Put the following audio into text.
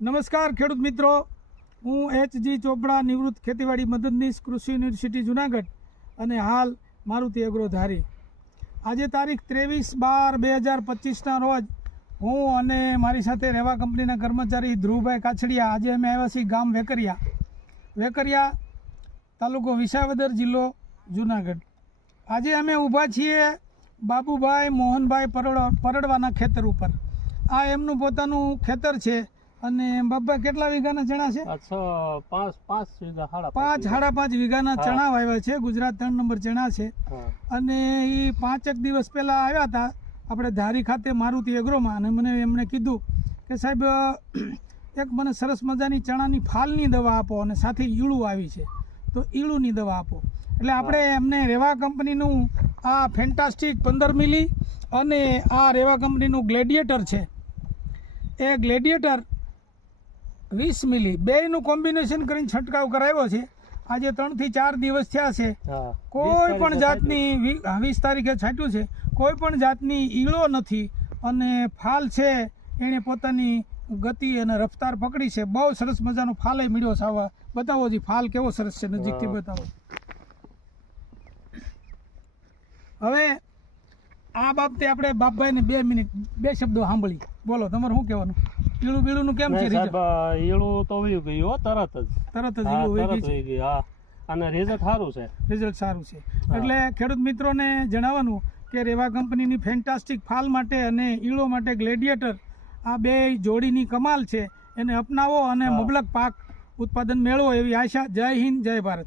નમસ્કાર ખેડૂત મિત્રો, હું એચ.જી. ચોપડા, નિવૃત્ત ખેતીવાડી મદદનીશ, કૃષિ યુનિવર્સિટી જુનાગઢ અને હાલ મારુતિ એગ્રો ધારી. આજે તારીખ 23/12/2025ના રોજ હું અને મારી સાથે રેવા કંપનીના કર્મચારી ધ્રુવભાઈ કાછડિયા આજે અમે આવ્યા છીએ ગામ વેકરિયા તાલુકો વિસાવદર, જિલ્લો જુનાગઢ. આજે અમે ઊભા છીએ બાબુભાઈ મોહનભાઈ પરડવાના ખેતર ઉપર. આ એમનું પોતાનું ખેતર છે. અને બાબા કેટલા વીઘાના ચણા છે? 5.5 વીઘાના ચણા વાવ્યા છે. ગુજરાત 3 નંબર ચણા છે. અને એ 5 દિવસ પહેલા આવ્યા હતા આપણે ધારી ખાતે મારુતિ એગ્રોમાં, અને મને એમણે કીધું કે સાહેબ એક મને સરસ મજાની ચણાની ફાલની દવા આપો અને સાથે ઈળું આવી છે તો ઈળુંની દવા આપો. એટલે આપણે એમને રેવા કંપનીનું આ ફેન્ટાસ્ટિક 15 મિલી અને આ રેવા કંપનીનું ગ્લેડિયેટર છે એ ગ્લેડિયેટર 20 મિલી બેયનું કોમ્બિનેશન કરીને છંટકાવ કરાવ્યો છે. આજે 3 થી 4 દિવસ થયા છે. કોઈ પણ જાતની 20 તારીખે છાંટ્યું છે, કોઈ પણ જાતની ઈળો નથી અને ફાલ છે એણે પોતાની ગતિ અને રફતાર પકડી છે. બહુ સરસ મજાનો ફાલે મળ્યો છે. આવા બતાવો જી ફાલ કેવો સરસ છે, નજીકથી બતાવો. હવે આ બાબતે આપણે બાપભાઈને 2 મિનિટ 2 શબ્દો સાંભળી. બોલો, તમારે શું કહેવાનું? ઈળું બીળું કેમ છે? ઈળું તો વહી ગયું તરત જ ઈળું વહી ગઈ. હા, અને રિઝલ્ટ સારું છે. રિઝલ્ટ સારું છે. એટલે ખેડૂત મિત્રોને જણાવવાનું કે રેવા કંપનીની ફેન્ટાસ્ટિક ફાલ માટે અને ઈળો માટે ગ્લેડિયેટર આ બે જોડીની કમાલ છે. એને અપનાવો અને મબલક પાક ઉત્પાદન મેળવો એવી આશા. જય હિન્દ, જય ભારત.